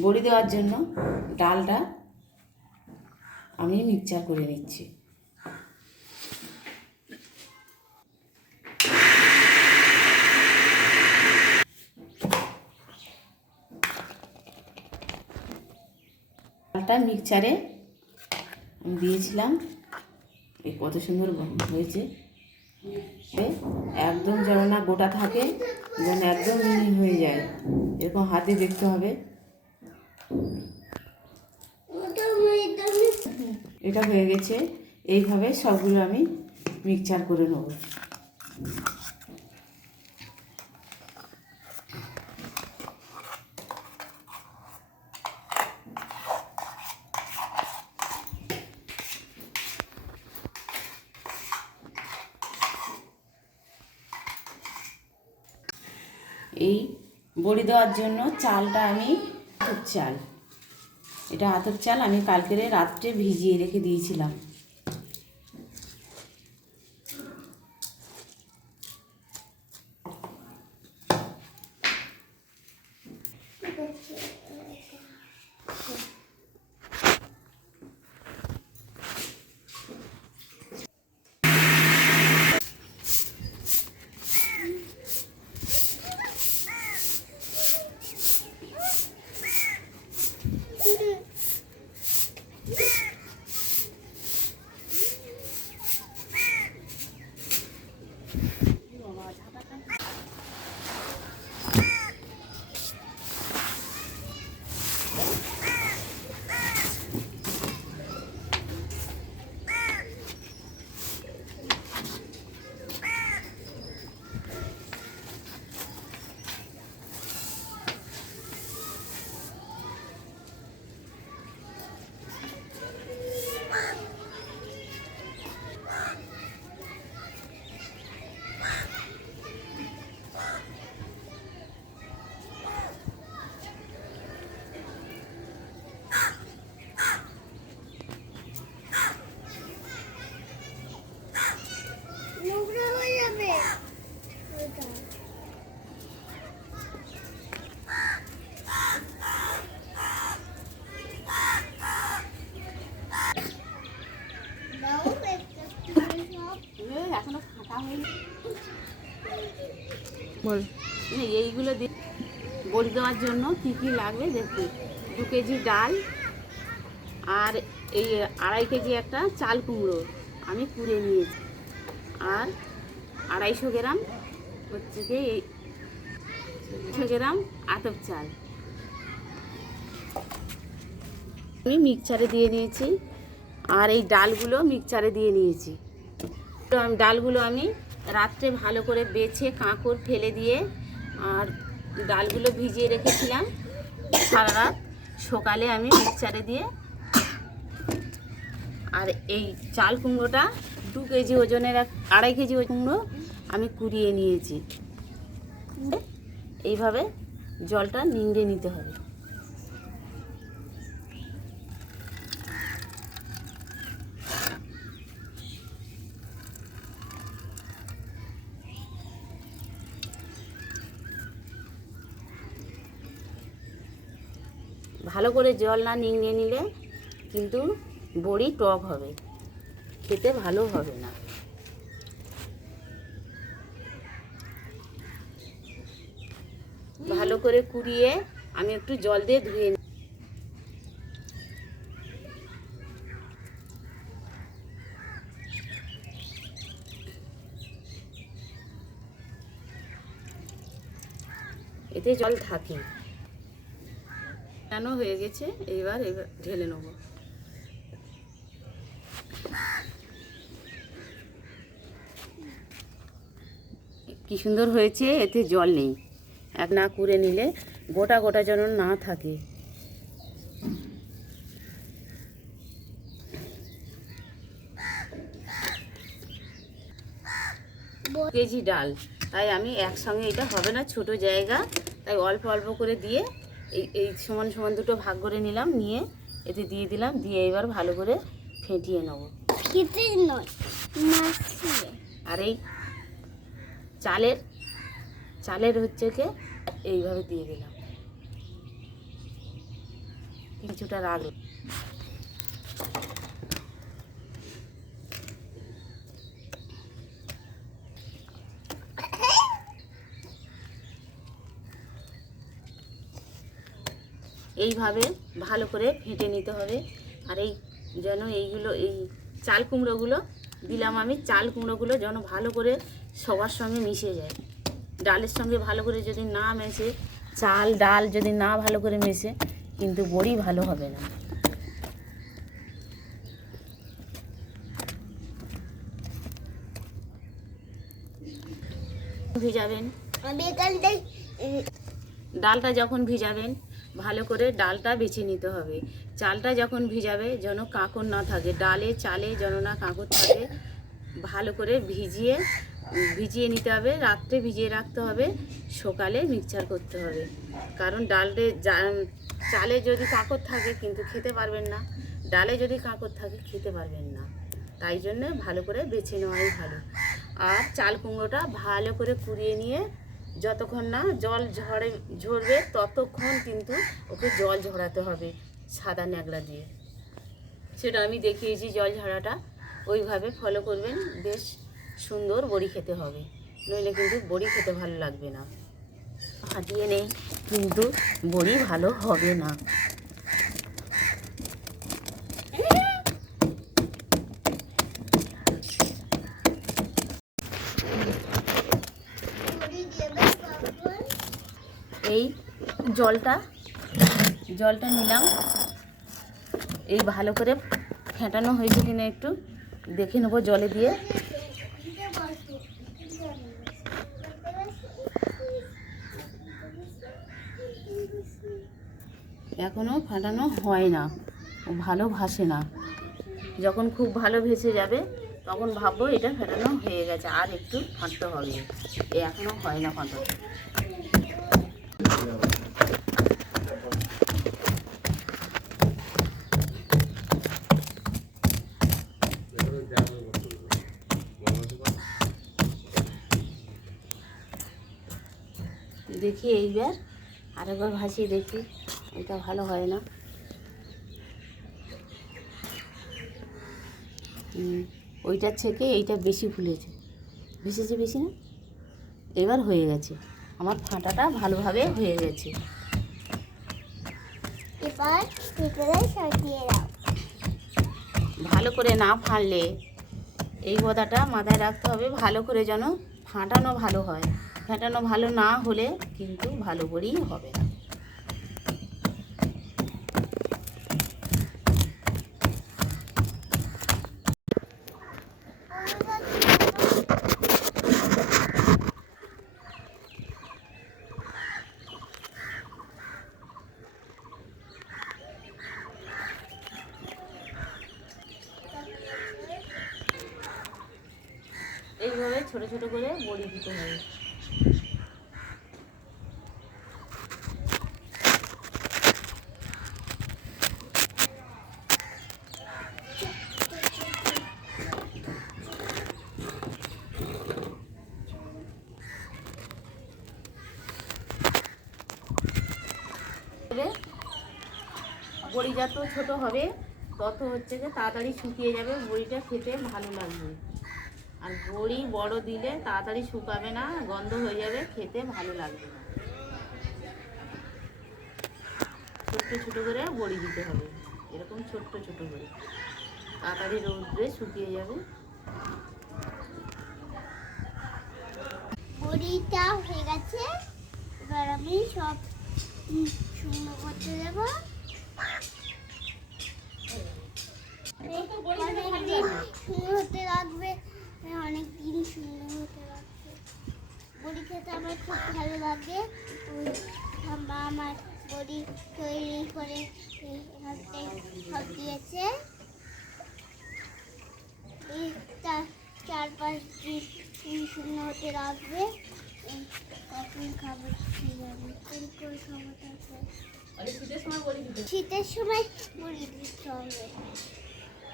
বড়ি দেওয়ার জন্য ডালটা আমি মিক্সচার করে নিচ্ছি। ডালটা মিক্সচারে আমি দিয়েছিলাম। কত সুন্দর হয়েছে। একদম যেন না গোটা থাকে, যেন একদম মিহি হয়ে যায়। এরকম হাতে দেখতে হবে। এটা হয়ে গেছে। এইভাবে সবগুলো আমি মিক্সচার করে নেব। এই বড়ি দেওয়ার জন্য চালটা আমি আতপ চাল। এটা আতপ চাল আমি কালকের রাত্রে ভিজিয়ে রেখে দিয়েছিলাম। নোংরা হয়ে যাবে ওটা। দাও একটা করে সব। এখনও ফাটা হয়নি বল। এইগুলো দিয়ে বড়ি দেওয়ার জন্য কী কী লাগবে দেখুন দু কেজি ডাল আর এই আড়াই কেজি একটা চাল কুমড়ো আমি কুড়ে নিয়েছি। আর আড়াইশো গ্রাম হচ্ছে কি এই একশো গ্রাম আতপ চাল। আমি মিক্সচারে দিয়ে নিয়েছি। আর এই ডালগুলো মিক্সচারে দিয়ে নিয়েছি। ডালগুলো আমি রাত্রে ভালো করে বেছে কাঁকড় ফেলে দিয়ে আর ডালগুলো ভিজিয়ে রেখেছিলাম সারা রাত। সকালে আমি মিক্সচারে দিয়ে আর এই চাল কুমড়োটা দু কেজি ওজনের এক, আড়াই কেজি কুমড়ো আমি কুড়িয়ে নিয়েছি। এইভাবে জলটা নিংড়ে নিতে হবে। ভালো করে জল না নিংড়ে নিলে কিন্তু বড়ি টক হবে খেতে ভালো হবে না ভালো করে কুড়িয়ে আমি একটু জল দিয়ে ধুয়ে নিই। এতে জল থাকে কেন হয়ে গেছে, এইবার এবার ঢেলে নেব। কি সুন্দর হয়েছে, এতে জল নেই। এক না করে নিলে গোটা গোটা যেন না থাকে। কেজি ডাল। তাই আমি একসঙ্গে, এটা হবে না ছোট জায়গা, তাই অল্প অল্প করে দিয়ে এই এই সমান সমান দুটো ভাগ করে নিলাম নিয়ে এতে দিয়ে দিলাম দিয়ে এবার ভালো করে ফেটিয়ে নেব। আর এই চালের চালের হচ্ছে কে এইভাবে দিয়ে দিলাম। কিছুটা রাখলাম এইভাবে ভালো করে ফেটে নিতে হবে। আর এই যেন এইগুলো এই চাল কুমড়োগুলো দিলাম আমি চাল কুমড়োগুলো যেন ভালো করে সবার সঙ্গে মিশে যায়। ডালের সঙ্গে ভালো করে যদি না মেশে চাল ডাল যদি না ভালো করে মেশে কিন্তু বড়ি ভালো হবে না। ভিজাবেন। ডালটা যখন ভিজাবেন ভালো করে ডালটা বেছে নিতে হবে। চালটা যখন ভিজাবে যেন কাঁকড় না থাকে। ডালে, চালে যেন না কাঁকড় থাকে, ভালো করে ভিজিয়ে ভিজিয়ে নিতে হবে। রাত্রে ভিজিয়ে রাখতে হবে। সকালে মিক্সচার করতে হবে। কারণ ডালে চালে যদি কাঁকড় থাকে কিন্তু খেতে পারবেন না। ডালে যদি কাঁকড় থাকে খেতে পারবেন না। তাই জন্য ভালো করে বেছে নেওয়াই ভালো। আর চাল কুমড়োটা ভালো করে কুড়িয়ে নিয়ে যতক্ষণ না জল ঝরে ঝরবে ততক্ষণ কিন্তু ওকে জল ঝরাতে হবে সাদা ন্যাকড়া দিয়ে। সেটা আমি দেখিয়েছি জল ঝরাটা। ওইভাবে ফলো করবেন, বেশ সুন্দর বড়ি খেতে হবে। নইলে কিন্তু বড়ি খেতে ভালো লাগবে না। হাতিয়ে নেই, কিন্তু বড়ি ভালো হবে না বড়ি দেবে তারপর এই জলটা জলটা নিলাম। এই ভালো করে ফেটানো হয়েছে কিনা একটু দেখে নেব জলে দিয়ে। এখনও ফাটানো হয় না, ভালো ভাসে না। যখন খুব ভালো ভেসে যাবে, তখন ভাববো এটা ফেটানো হয়ে গেছে, আর একটু ফাটতে হবে। এখনও হয় না ফাটানো। দেখি এইবার। আরেকবার ভাসিয়ে দেখি এটা ভালো হয় না। ওইটার থেকে এইটা বেশি ফুলেছে। ভেসেছে বেশি না? এবার হয়ে গেছে। আমার ফাঁটাটা ভালোভাবে হয়ে গেছে। এবার দাও ভালো করে না ফাটলে এই কথাটা মাথায় রাখতে হবে ভালো করে যেন ফাঁটানো ভালো হয়। ফাটানো ভালো না হলে কিন্তু ভালো করেই হবে না। এইভাবে ছোট ছোট করে বড়ি দিতে হবে। বড়ি যত ছোট হবে, তত হচ্ছে যে তাড়াতাড়ি শুকিয়ে যাবে, বড়িটা খেতে ভালো লাগবে। আর বড়ি বড় দিলে তাড়াতাড়ি শুকাবে না, গন্ধ হয়ে যাবে, খেতে ভালো লাগবে ছোট্ট ছোট করে বড়ি দিতে হবে, এরকম ছোট্ট ছোট করে। তাড়াতাড়ি রৌদ্রে শুকিয়ে যাবে। বড়িটা হয়ে গেছে, এবার আমি সব শুকনো করতে দেব। শুকনো হতে লাগবে অনেক দিন শুকনো হতে লাগবে বড়ি খেতে আমার খুব ভালো লাগে মা আমার বড়ি তৈরি করে এখানটায় সব দিয়েছে চার পাঁচ দিন শুকনো হতে রাখবে তখন আছে শীতের সময় বড়ি শীতের সময় মুড়ি দিতে হবে।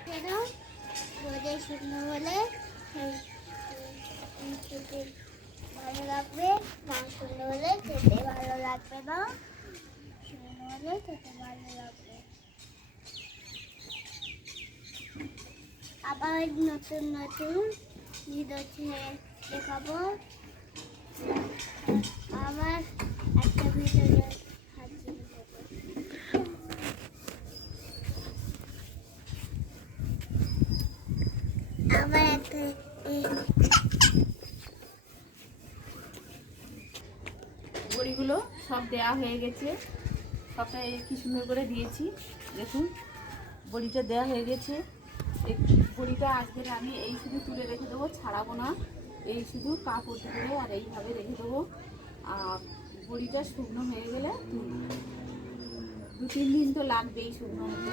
রেখে দাও শুকনো হলে খেতে ভালো লাগবে। না শুকনো হলে খেতে ভালো লাগবে না। শুকনো হলে খেতে ভালো লাগবে। আবার নতুন নতুন ভিডিও ছেড়ে দেখাবো। আবার একটা ভিডিও বড়িগুলো সব দেওয়া হয়ে গেছে। সবটা কি সুন্দর করে দিয়েছি। দেখুন, বড়িটা দেওয়া হয়ে গেছে। বড়িটা আজকে আমি এই শুধু তুলে রেখে দেবো, ছাড়াবো না। এই শুধু কাপড় করে আর এইভাবে রেখে দেবো। আর বড়িটা শুকনো হয়ে গেলে দু তিন দিন তো লাগবেই শুকনো হতে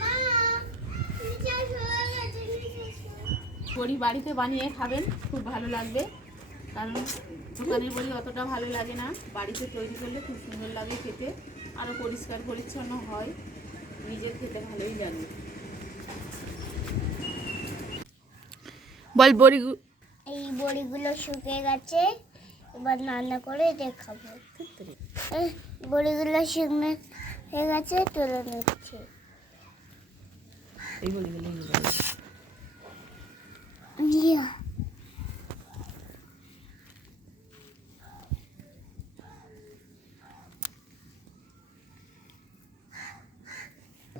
মা নিচে সরে গেছে নিচে সরে বড়ি বাড়িতে বানিয়ে খাবেন খুব ভালো লাগবে। কারণ দোকানের বড়ি অতটা ভালো লাগে না। বাড়িতে তৈরি করলে খুব সুন্দর লাগে খেতে। আরও পরিষ্কার পরিচ্ছন্ন হয়। নিজের খেতে ভালোই লাগে বল বড়ি এই বড়িগুলো শুকিয়ে গেছে এবার রান্না করে দেখাবো। এই বড়িগুলো শুকনো হয়ে গেছে তুলে নিচ্ছে। এই বড়িগুলো। 你